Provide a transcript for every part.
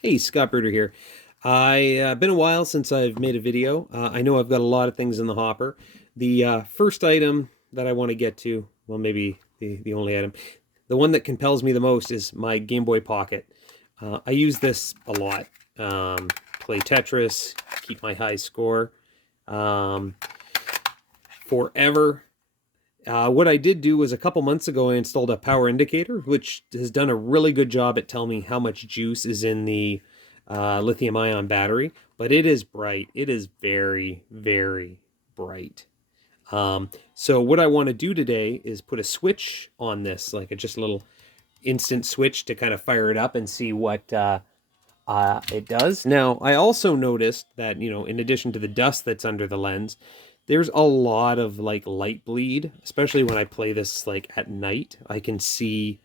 Hey, Scott Bruder here. Been a while since I've made a video. I know I've got a lot of things in the hopper. The first item that I want to get to, well, maybe the only item, the one that compels me the most is my Game Boy Pocket. I use this a lot. Play Tetris, keep my high score. Um, Forever. What I did do was a couple months ago, I installed a power indicator, which has done a really good job at telling me how much juice is in the lithium ion battery. But it is bright. It is very, very bright. So what I want to do today is put a switch on this, like just a little instant switch to kind of fire it up and see what it does. Now, I also noticed that, in addition to the dust that's under the lens, there's a lot of like light bleed, especially when I play this like at night. I can see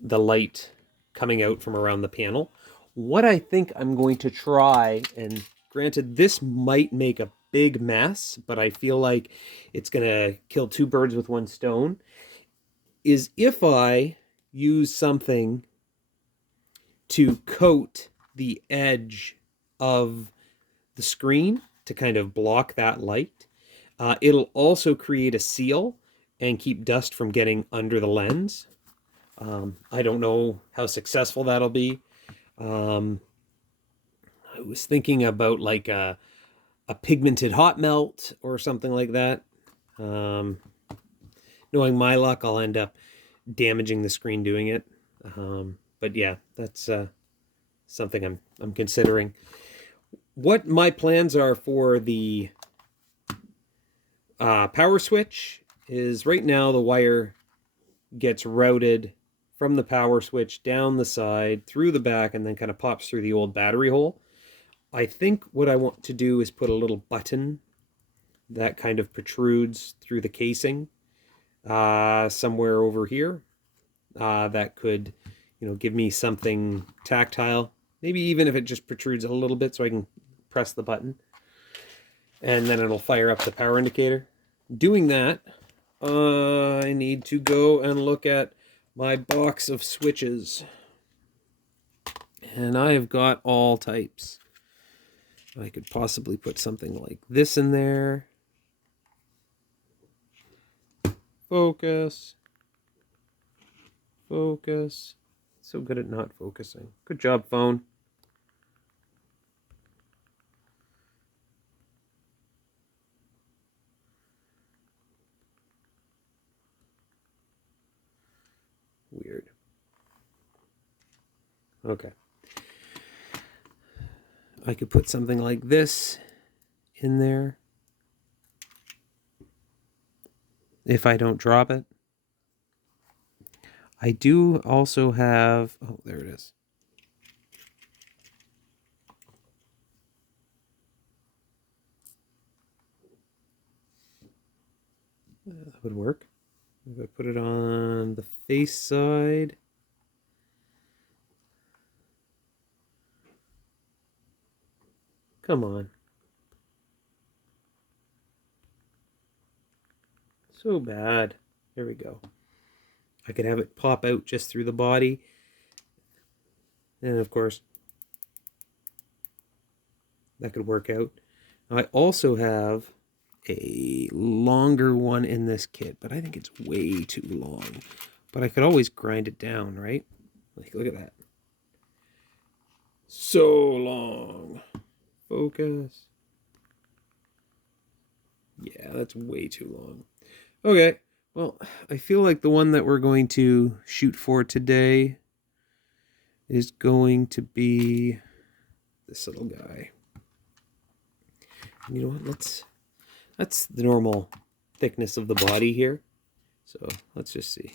the light coming out from around the panel. What I think I'm going to try, and granted, this might make a big mess, but I feel like it's going to kill two birds with one stone, is if I use something to coat the edge of the screen to kind of block that light. It'll also create a seal and keep dust from getting under the lens. I don't know how successful that'll be. I was thinking about like a pigmented hot melt or something like that. Knowing my luck, I'll end up damaging the screen doing it. But yeah, that's something I'm considering. What my plans are for the power switch is right now the wire gets routed from the power switch down the side, through the back, and then kind of pops through the old battery hole. I think what I want to do is put a little button that kind of protrudes through the casing somewhere over here that could, give me something tactile. Maybe even if it just protrudes a little bit so I can press the button. And then it'll fire up the power indicator. Doing that, I need to go and look at my box of switches. And I've got all types. I could possibly put something like this in there. Focus. Focus. So good at not focusing. Good job, phone. Weird. Okay. I could put something like this in there if I don't drop it. I do also have, oh, there it is. That would work. If I put it on the face side. Come on. So bad. Here we go. I could have it pop out just through the body. And of course, that could work out. Now, I also have a longer one in this kit, but I think it's way too long. But I could always grind it down, right? Like, look at that. So long. Focus. Yeah, that's way too long. Okay, well, I feel like the one that we're going to shoot for today is going to be this little guy. And you know what? That's the normal thickness of the body here. So let's just see.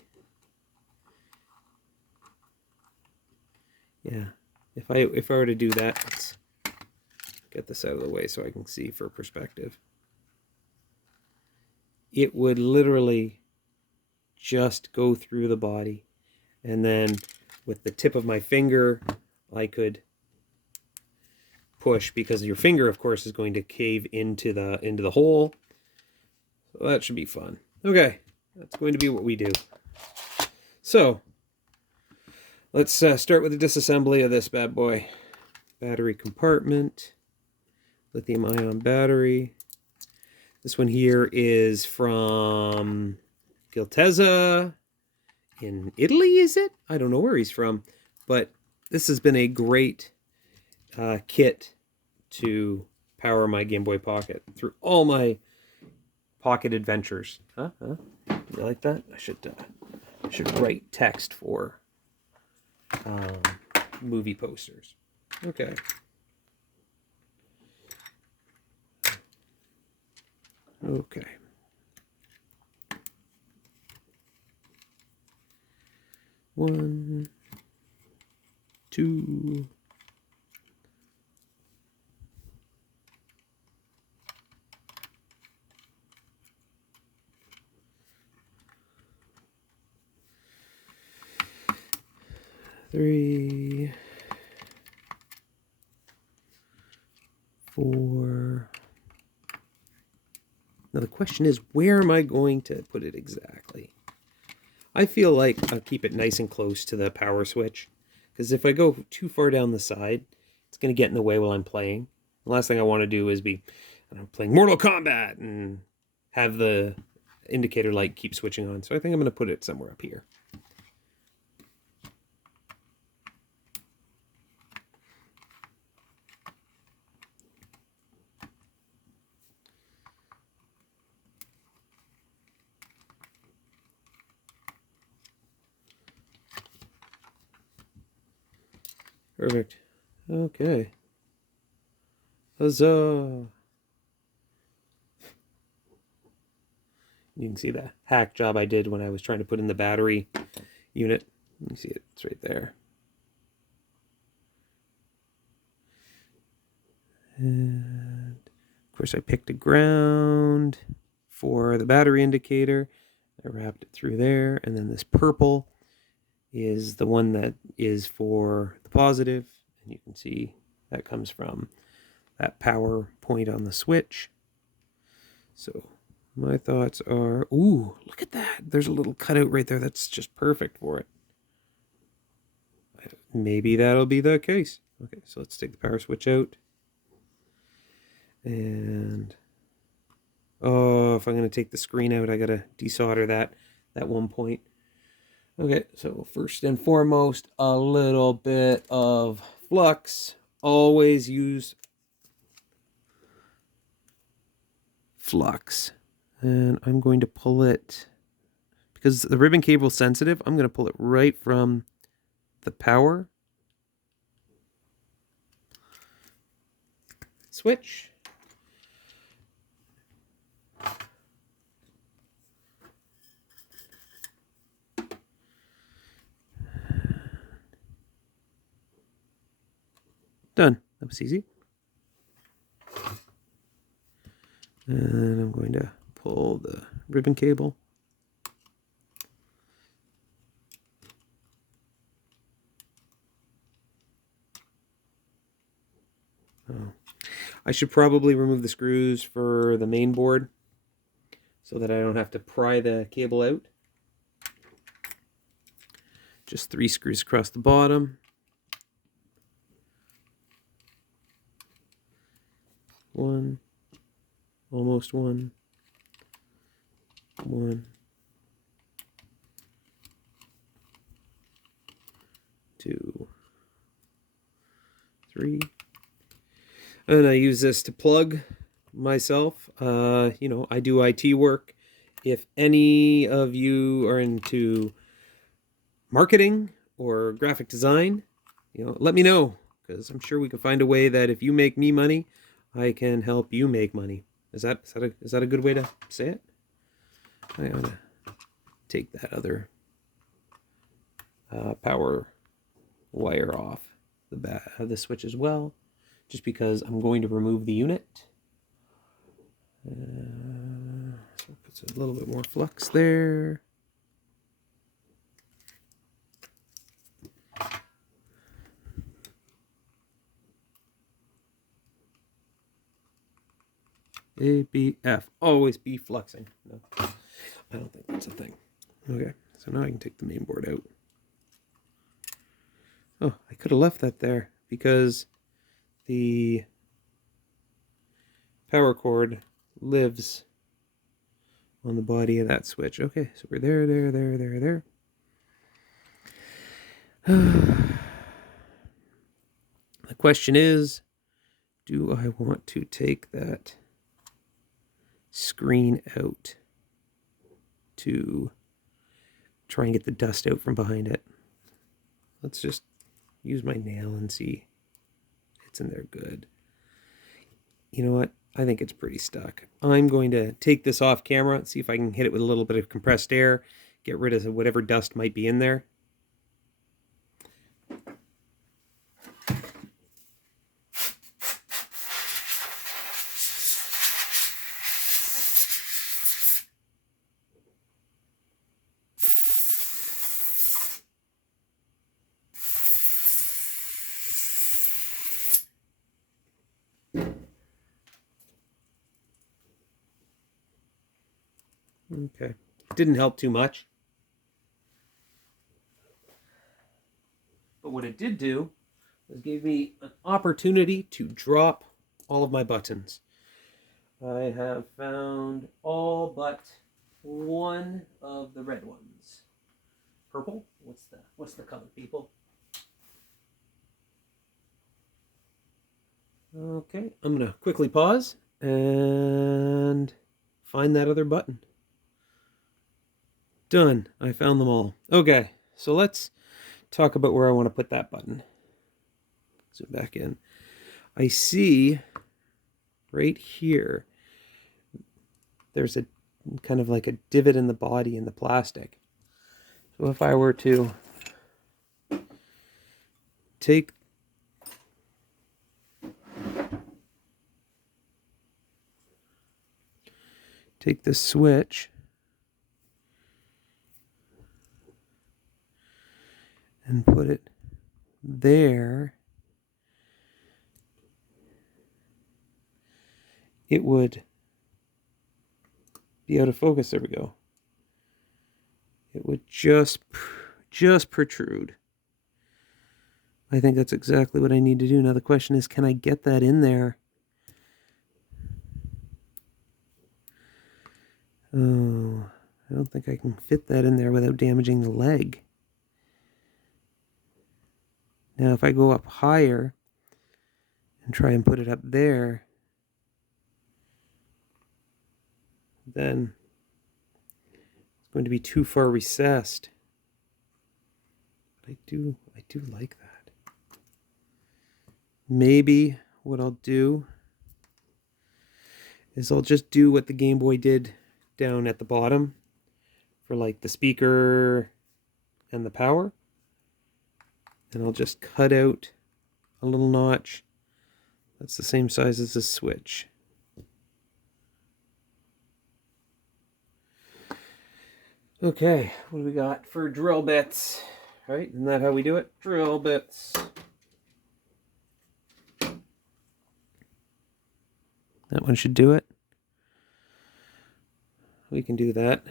Yeah, if I were to do that, let's get this out of the way so I can see for perspective. It would literally just go through the body, and then with the tip of my finger, I could push, because your finger, of course, is going to cave into the hole. So that should be fun. Okay, that's going to be what we do. So let's start with the disassembly of this bad boy. battery compartment, lithium ion battery. This one here is from Giltezza in Italy, is it? I don't know where he's from, but this has been a great kit to power my Game Boy Pocket through all my Pocket adventures. Huh? You like that? I should write text for movie posters. Okay. Okay. One, two, three, four. Now the question is, where am I going to put it exactly? I feel like I'll keep it nice and close to the power switch, because if I go too far down the side, it's going to get in the way while I'm playing. The last thing I want to do is be playing Mortal Kombat and have the indicator light keep switching on. So I think I'm going to put it somewhere up here. Perfect. Okay. Huzzah. You can see the hack job I did when I was trying to put in the battery unit. You can see it. It's right there. And of course I picked a ground for the battery indicator. I wrapped it through there. And then this purple is the one that is for the positive. And you can see that comes from that power point on the switch. So my thoughts are, ooh, look at that. There's a little cutout right there. That's just perfect for it. Maybe that'll be the case. Okay, so let's take the power switch out. And, oh, if I'm going to take the screen out, I got to desolder that one point. Okay, so first and foremost, a little bit of flux. Always use flux. And I'm going to pull it, because the ribbon cable is sensitive, I'm going to pull it right from the power switch. Done. That was easy. And I'm going to pull the ribbon cable. Oh. I should probably remove the screws for the main board so that I don't have to pry the cable out. Just 3 screws across the bottom. One, almost one, 2, 3. And I use this to plug myself. I do IT work. If any of you are into marketing or graphic design, let me know, because I'm sure we can find a way that if you make me money, I can help you make money. Is that a good way to say it? I ought to take that other power wire off the switch as well, just because I'm going to remove the unit. So it puts a little bit more flux there. ABF. Always be fluxing. No, I don't think that's a thing. Okay, so now I can take the main board out. Oh, I could have left that there because the power cord lives on the body of that switch. Okay, so we're there. The question is, do I want to take that screen out to try and get the dust out from behind it? Let's just use my nail and see if it's in there good. You know what? I think it's pretty stuck. I'm going to take this off camera, see if I can hit it with a little bit of compressed air, get rid of whatever dust might be in there. Okay, didn't help too much. But what it did do was give me an opportunity to drop all of my buttons. I have found all but one of the red ones. Purple? What's the color, people? Okay, I'm gonna quickly pause and find that other button. Done. I found them all. Okay, so let's talk about where I want to put that button. Zoom back in. I see right here, there's a kind of like a divot in the body in the plastic. So if I were to take this switch and put it there, it would be out of focus. There we go. It would just protrude. I think that's exactly what I need to do. Now the question is, can I get that in there? Oh, I don't think I can fit that in there without damaging the leg. Now if I go up higher and try and put it up there, then it's going to be too far recessed. But I do like that. Maybe what I'll do is I'll just do what the Game Boy did down at the bottom for like the speaker and the power. And I'll just cut out a little notch that's the same size as the switch. Okay, what do we got for drill bits? Right, isn't that how we do it? Drill bits. That one should do it. We can do that.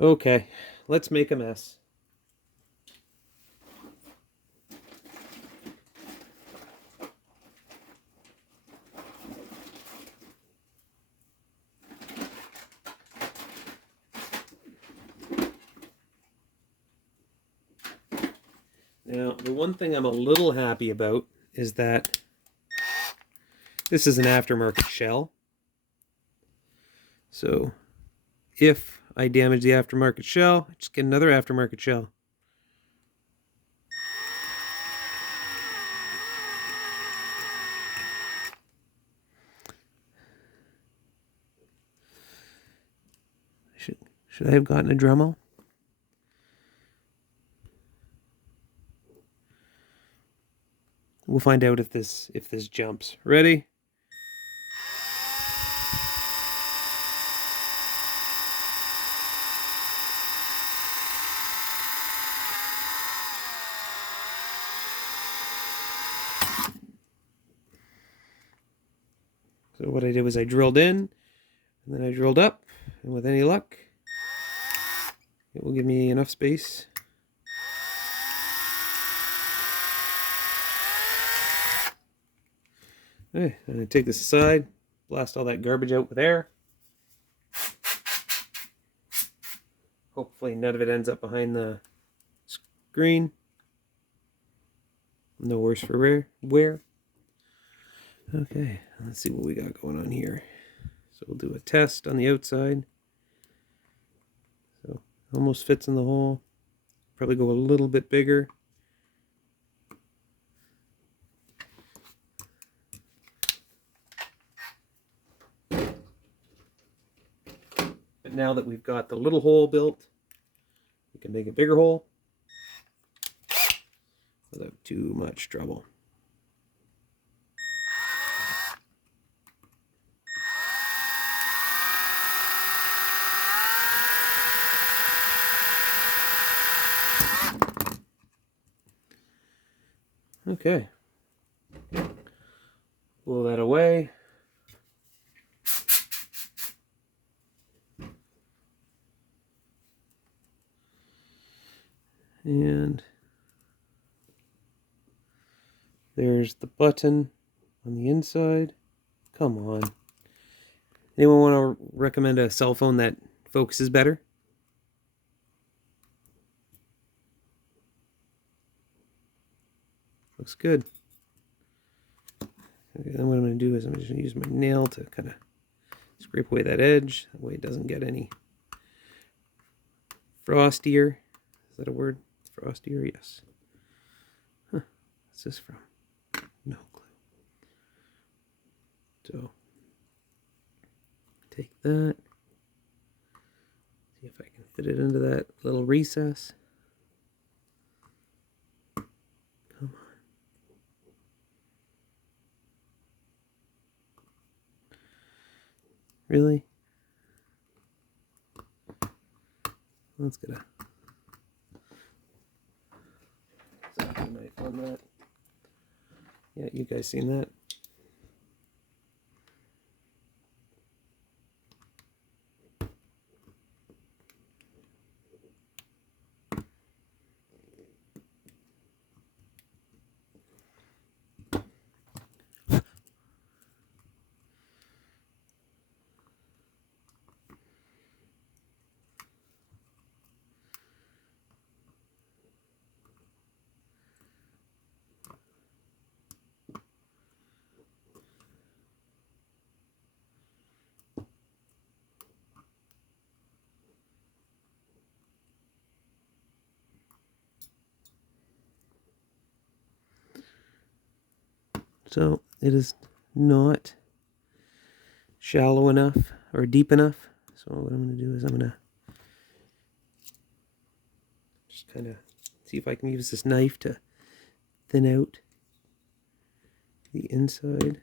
Okay, let's make a mess. Now, the one thing I'm a little happy about is that this is an aftermarket shell. So, if I damage the aftermarket shell, I just get another aftermarket shell. Should I have gotten a Dremel? We'll find out if this jumps. Ready? So what I did was I drilled in, and then I drilled up, and with any luck, It will give me enough space. Okay, I'm going to take this aside, blast all that garbage out with air. Hopefully none of it ends up behind the screen. No worse for wear. Okay, let's see what we got going on here. So we'll do a test on the outside. So almost fits in the hole. Probably go a little bit bigger. But now that we've got the little hole built, we can make a bigger hole without too much trouble. Okay. Blow that away. And there's the button on the inside. Come on. Anyone want to recommend a cell phone that focuses better? Looks good. Okay, then what I'm going to do is I'm just going to use my nail to kind of scrape away that edge. That way it doesn't get any frostier. Is that a word? Frostier? Yes. Huh. What's this from? No clue. So, take that. See if I can fit it into that little recess. Come on. Really? Let's get a knife on that. Yeah, you guys seen that? So it is not shallow enough or deep enough. So what I'm going to do is I'm going to just kind of see if I can use this knife to thin out the inside.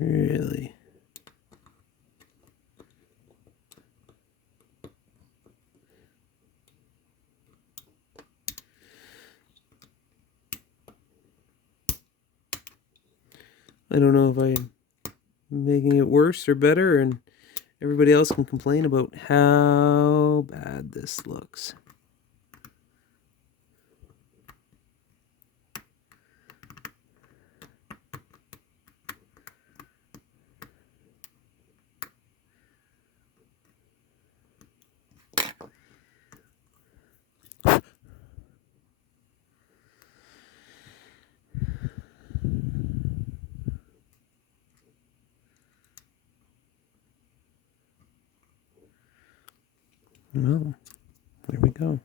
Really? I don't know if I'm making it worse or better, and everybody else can complain about how bad this looks. Well, there we go.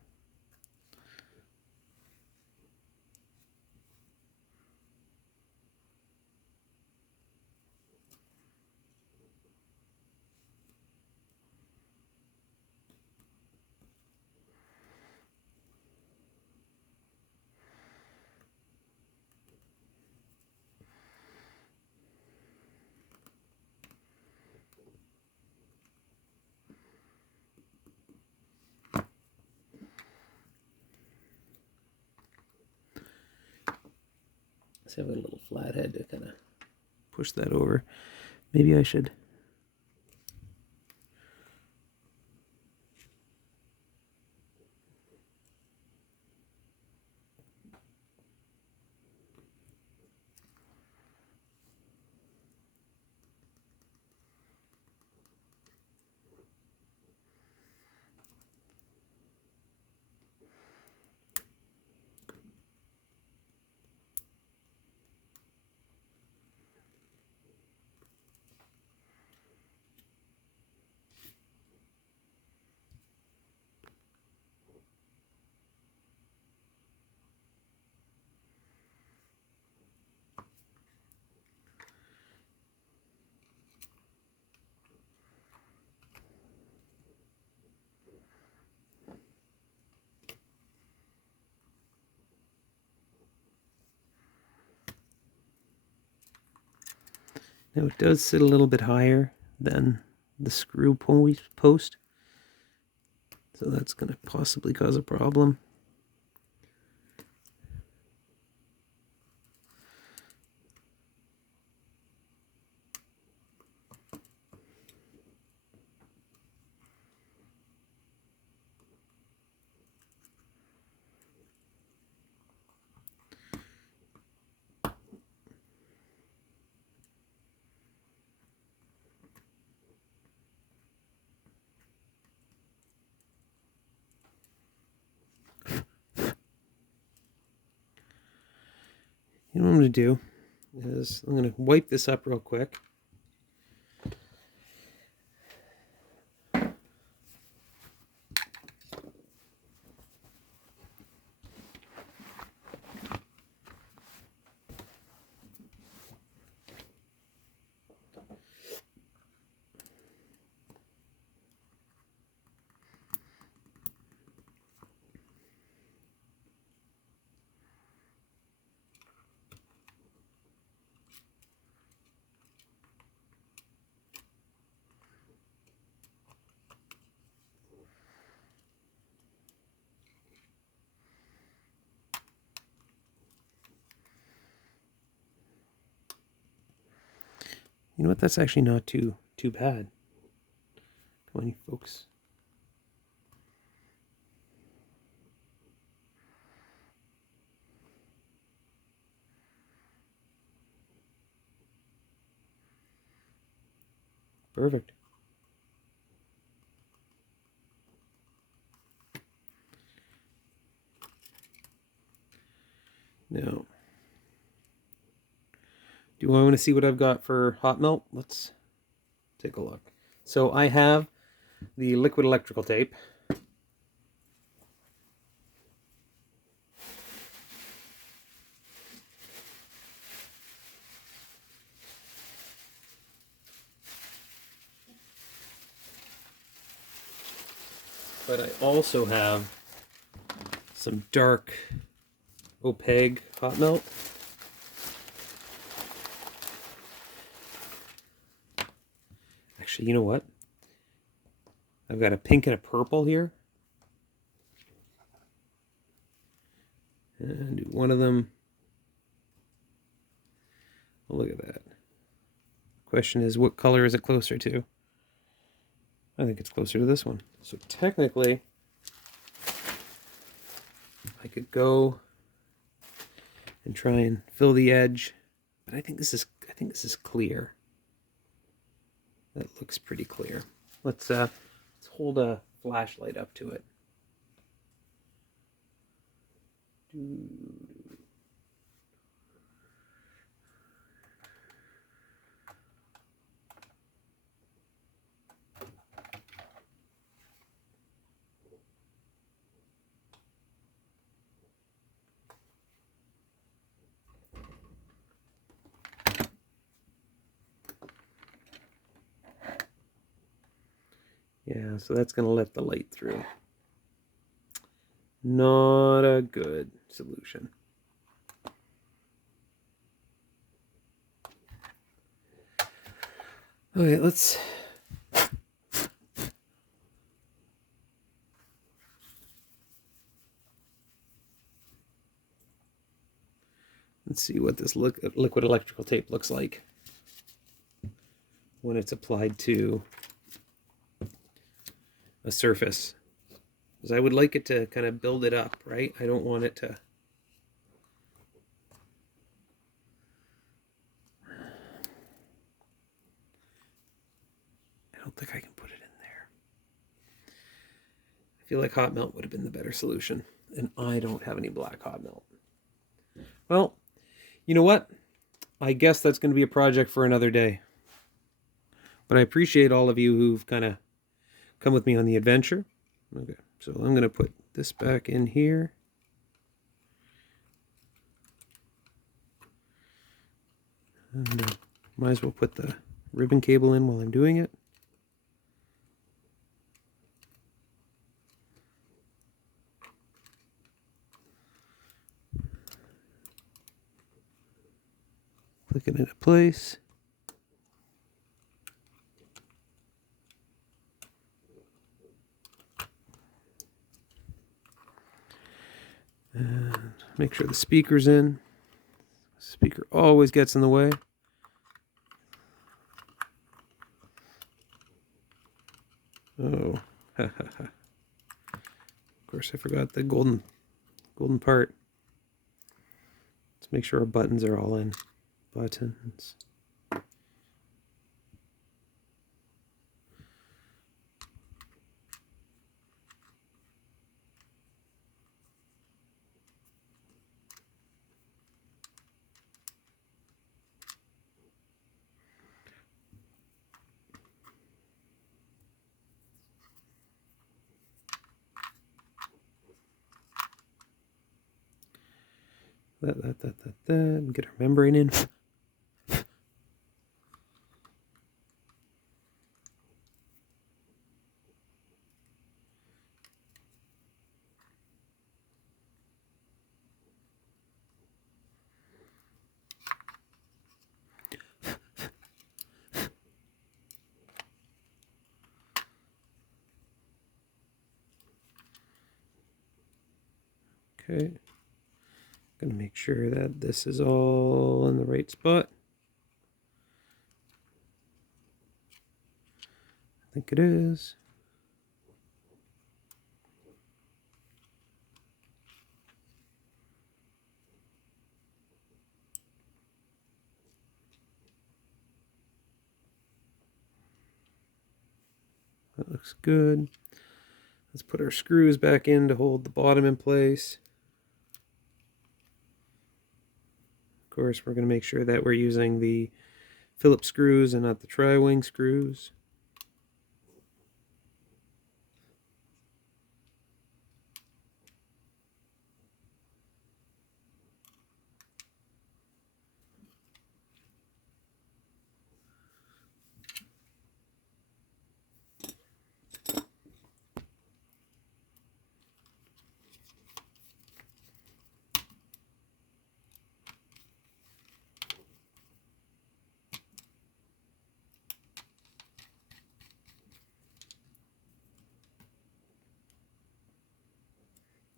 let's have a little flathead to kind of push that over. Maybe I should. Now it does sit a little bit higher than the screw post, so that's going to possibly cause a problem. You know what I'm going to do is I'm going to wipe this up real quick. You know what? That's actually not too bad. Come on, you folks. Perfect. Now, do I want to see what I've got for hot melt? Let's take a look. So I have the liquid electrical tape. But I also have some dark opaque hot melt. Actually, you know what? I've got a pink and a purple here. And one of them, oh, look at that. Question is, what color is it closer to? I think it's closer to this one. So technically, I could go and try and fill the edge, but I think this is clear. That looks pretty clear. Let's hold a flashlight up to it. Yeah, so that's going to let the light through. Not a good solution. Okay, let's see what this liquid electrical tape looks like when it's applied to a surface. Because I would like it to kind of build it up, right? I don't want it to... I don't think I can put it in there. I feel like hot melt would have been the better solution. And I don't have any black hot melt. Well, you know what? I guess that's going to be a project for another day. But I appreciate all of you who've kind of come with me on the adventure. Okay, so I'm going to put this back in here. And might as well put the ribbon cable in while I'm doing it. Click it into place. And make sure the speaker's in. Speaker always gets in the way. Oh, of course I forgot the golden part. Let's make sure our buttons are all in. Buttons. That. Get our membrane in. Okay. Gonna make sure that this is all in the right spot. I think it is. That looks good. Let's put our screws back in to hold the bottom in place. Of course, we're going to make sure that we're using the Phillips screws and not the tri-wing screws.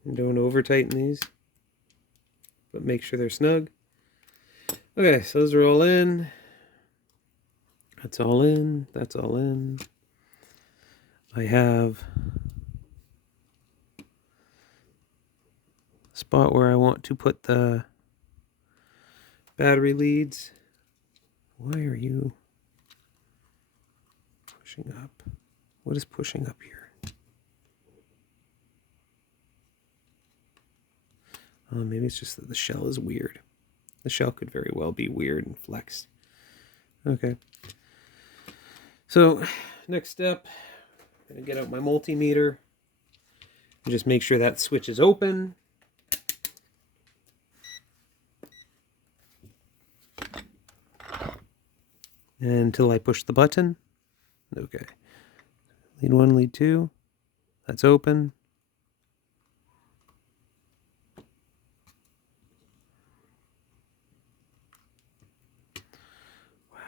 And don't over tighten these, but make sure they're snug. Okay, so those are all in. That's all in. That's all in. I have a spot where I want to put the battery leads. Why are you pushing up? What is pushing up here? Maybe it's just that the shell is weird. The shell could very well be weird and flexed. Okay. So, next step, I'm going to get out my multimeter and just make sure that switch is open. Until I push the button. Okay. Lead 1, lead 2. That's open. Wow.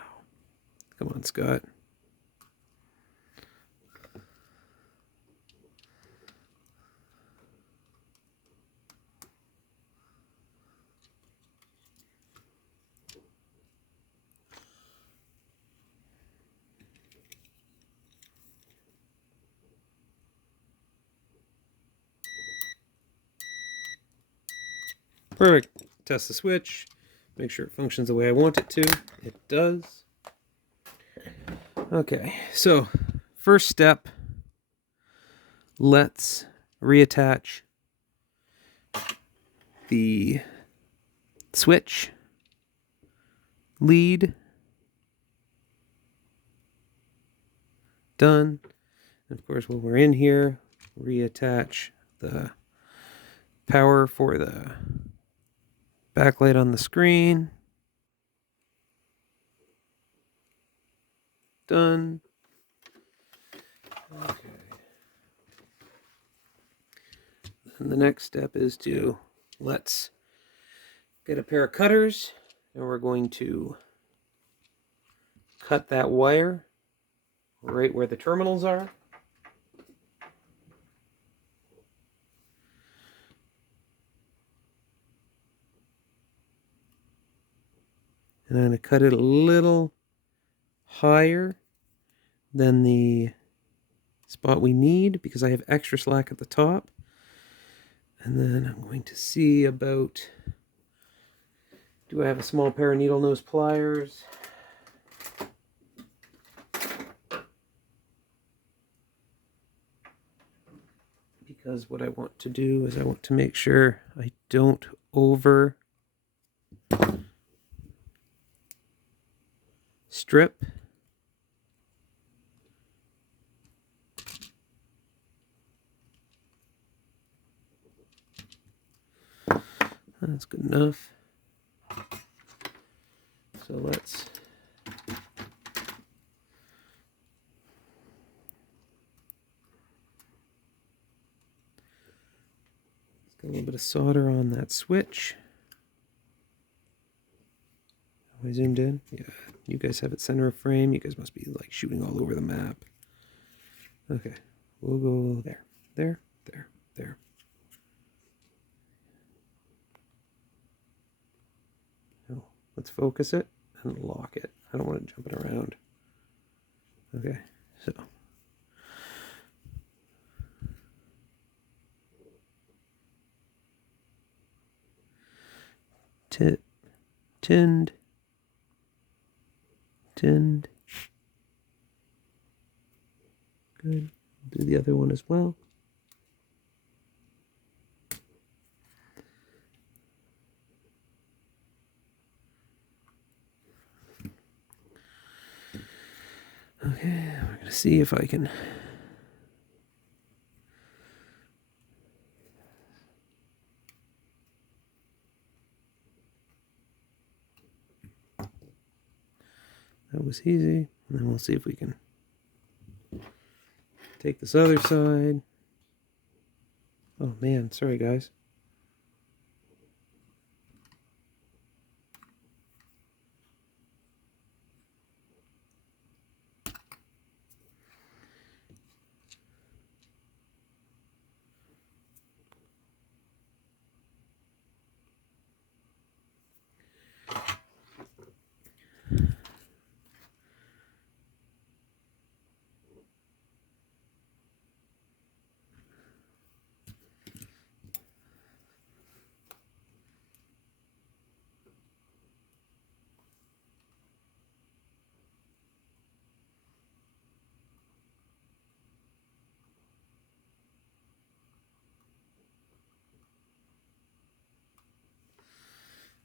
Come on, Scott. Perfect. Test the switch. Make sure it functions the way I want it to. It does. Okay, so first step, let's reattach the switch, lead, done. And of course, when we're in here, reattach the power for the backlight on the screen. Done. Okay. And the next step is to let's get a pair of cutters, and we're going to cut that wire right where the terminals are. And I'm going to cut it a little higher than the spot we need because I have extra slack at the top. And then I'm going to see about, do I have a small pair of needle nose pliers? Because what I want to do is I want to make sure I don't over strip. That's good enough. So let's get a little bit of solder on that switch. Am I zoomed in? Yeah, you guys have it center of frame. You guys must be like shooting all over the map. Okay, we'll go there, there, there, there. Oh, let's focus it and lock it. I don't want it jumping around. Okay, so. Tinned. Good. Do the other one as well. Okay, we're going to see if I can that was easy. And then we'll see if we can take this other side. Oh man, sorry guys.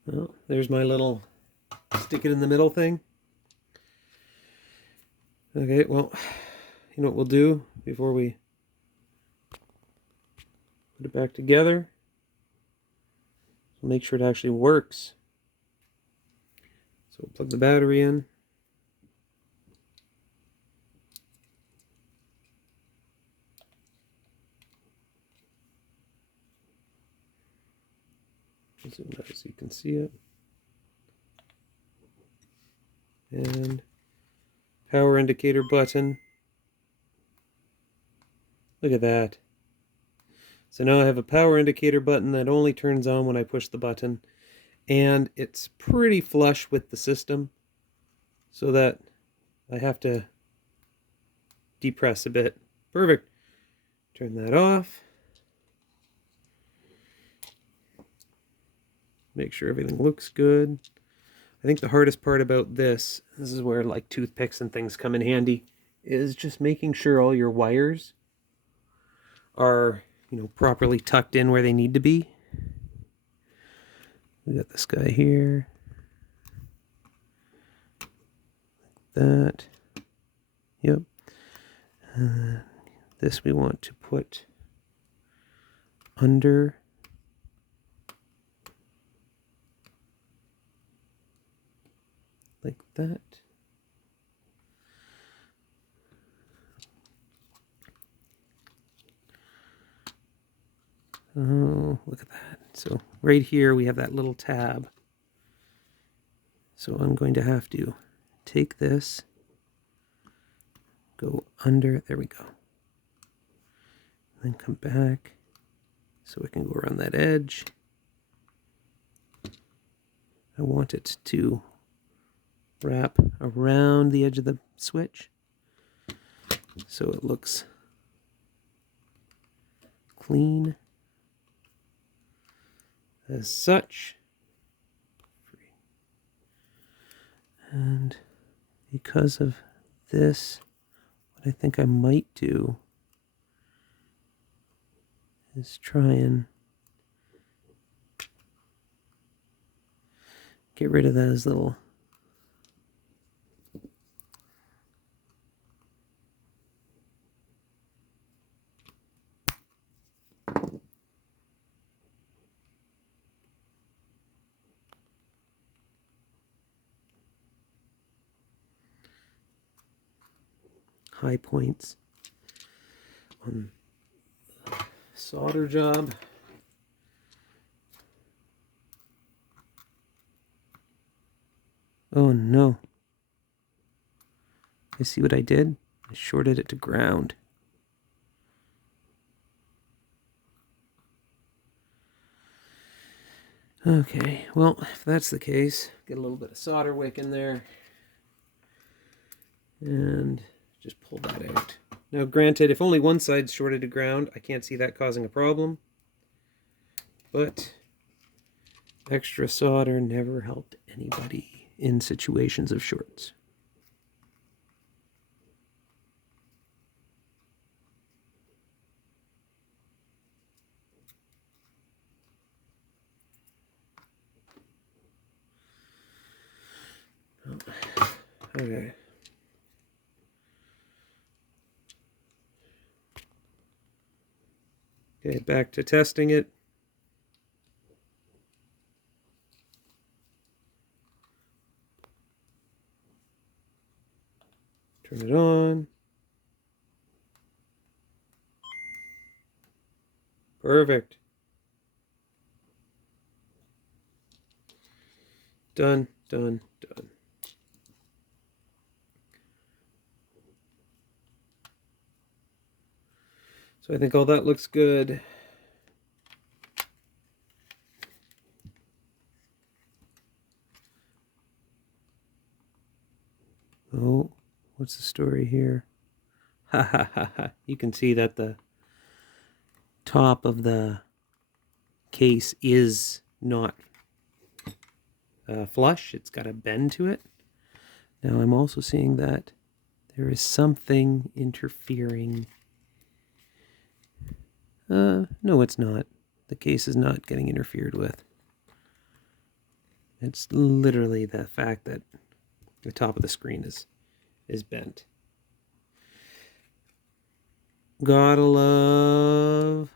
Well, there's my little stick it in the middle thing. Okay, well, you know what we'll do before we put it back together? We'll make sure it actually works. So we'll plug the battery in. Zoom out so you can see it. And power indicator button. Look at that. So now I have a power indicator button that only turns on when I push the button. And it's pretty flush with the system so that I have to depress a bit. Perfect. Turn that off. make sure everything looks good. I think the hardest part about this is where like toothpicks and things come in handy, is just making sure all your wires are, properly tucked in where they need to be. We got this guy here. That. Yep. This we want to put under. Like that. Oh, look at that. So right here we have that little tab. So I'm going to have to take this, go under, there we go. Then come back so I can go around that edge. I want it to wrap around the edge of the switch so it looks clean as such. And because of this, what I think I might do is try and get rid of those little high points on the solder job. Oh no. I see what I did? I shorted it to ground. Okay, well, if that's the case, get a little bit of solder wick in there and just pull that out. Now, granted, if only one side's shorted to ground, I can't see that causing a problem. But extra solder never helped anybody in situations of shorts. Okay. Okay, back to testing it. Turn it on. Perfect. Done, done, done. So I think all that looks good. Oh, what's the story here? Ha ha ha ha. You can see that the top of the case is not flush. It's got a bend to it. Now I'm also seeing that there is something interfering. No, it's not. The case is not getting interfered with. It's literally the fact that the top of the screen is bent. Gotta love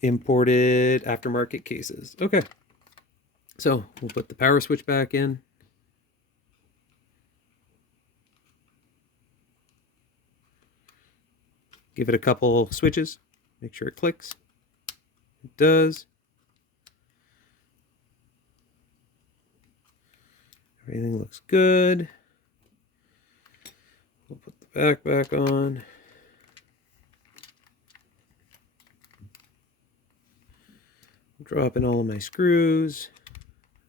imported aftermarket cases. Okay, so we'll put the power switch back in. Give it a couple switches. Make sure it clicks. It does. Everything looks good. We'll put the back on. Drop in all of my screws.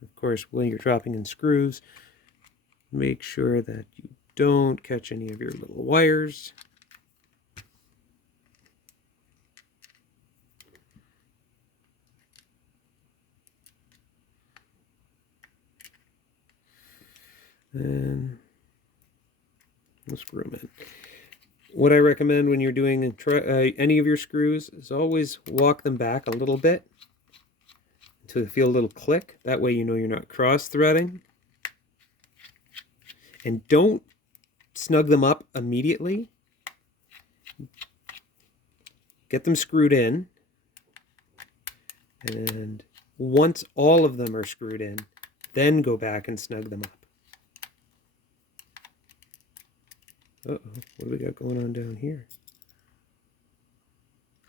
Of course, when you're dropping in screws, make sure that you don't catch any of your little wires. And we'll screw them in. What I recommend when you're doing any of your screws is always walk them back a little bit until you feel a little click. That way you know you're not cross-threading. And don't snug them up immediately. Get them screwed in. And once all of them are screwed in, then go back and snug them up. Uh-oh, what do we got going on down here?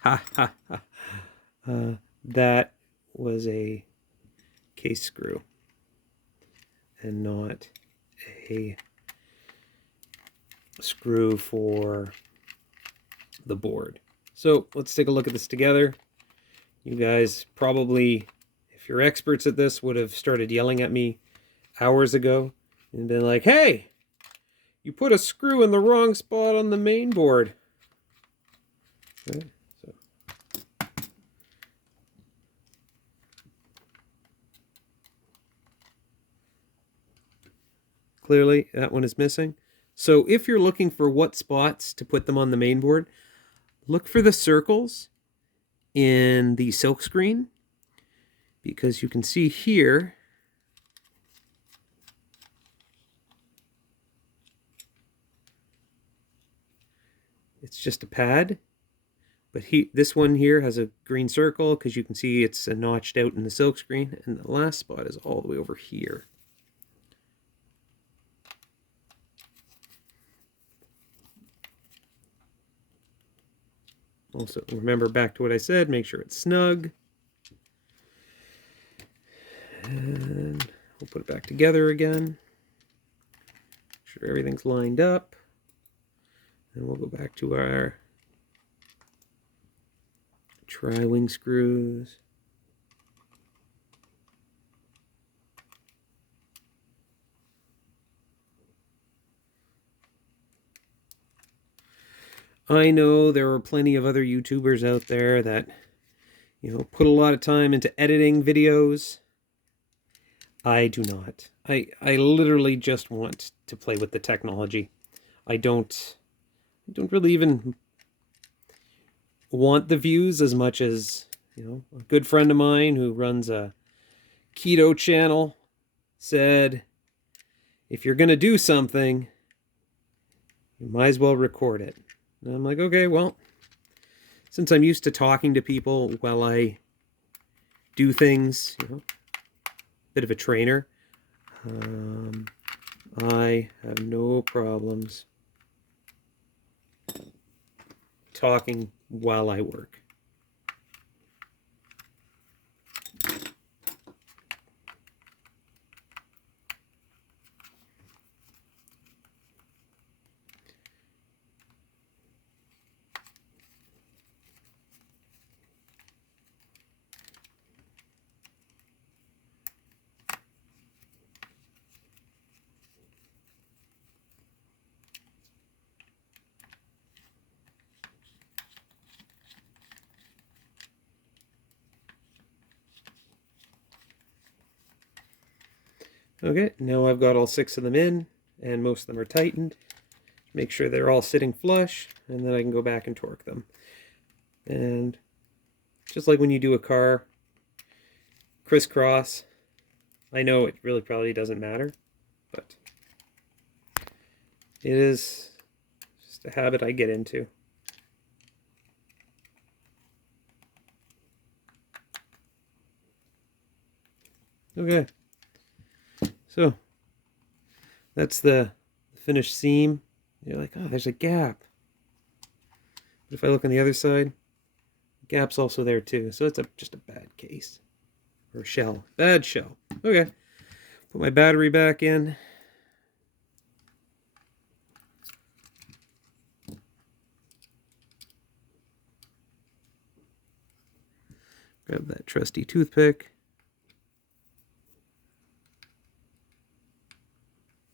Ha ha ha. That was a case screw and not a screw for the board. So let's take a look at this together. You guys probably, if you're experts at this, would have started yelling at me hours ago and been like, hey, you put a screw in the wrong spot on the main board. Okay, so. Clearly, that one is missing. So if you're looking for what spots to put them on the main board, look for the circles in the silk screen, because you can see here it's just a pad, but this one here has a green circle because you can see it's notched out in the silk screen, and the last spot is all the way over here. Also, remember back to what I said, make sure it's snug. And we'll put it back together again. Make sure everything's lined up. And we'll go back to our tri-wing screws. I know there are plenty of other YouTubers out there that, put a lot of time into editing videos. I do not. I literally just want to play with the technology. I don't really even want the views as much as, a good friend of mine who runs a keto channel said, if you're going to do something, you might as well record it. And I'm like, okay, well, since I'm used to talking to people while I do things, bit of a trainer, I have no problems talking while I work. Okay, now I've got all 6 of them in, and most of them are tightened. Make sure they're all sitting flush, and then I can go back and torque them. And just like when you do a car, crisscross. I know it really probably doesn't matter, but it is just a habit I get into. Okay. So that's the finished seam. You're like, oh, there's a gap. But if I look on the other side, the gap's also there too. So it's just a bad case. Or shell. Bad shell. Okay. Put my battery back in. Grab that trusty toothpick.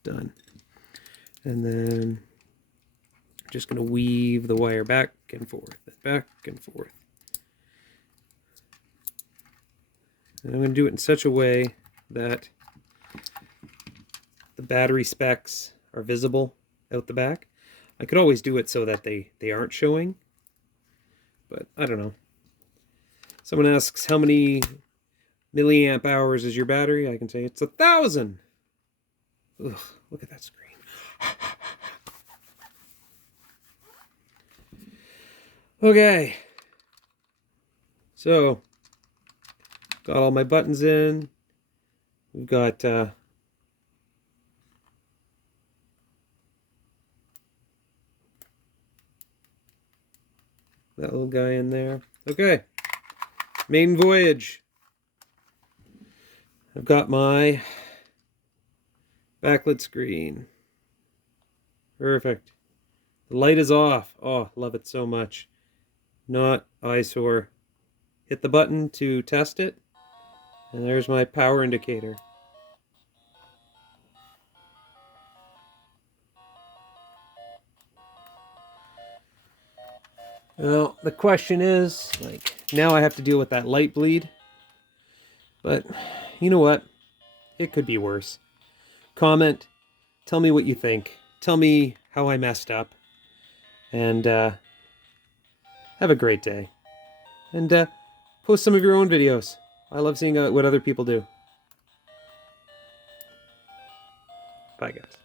Done. And then I'm just going to weave the wire back and forth, back and forth. And I'm going to do it in such a way that the battery specs are visible out the back. I could always do it so that they aren't showing, but I don't know. Someone asks how many milliamp hours is your battery? I can say it's 1,000. Ugh, look at that screen. Okay, so got all my buttons in. We've got that little guy in there. Okay, maiden voyage. I've got my backlit screen. Perfect. The light is off. Oh, love it so much. Not eyesore. Hit the button to test it, and there's my power indicator. Well, the question is, like, now I have to deal with that light bleed. But, you know what? It could be worse. Comment. Tell me what you think. Tell me how I messed up. And, have a great day. And, post some of your own videos. I love seeing what other people do. Bye, guys.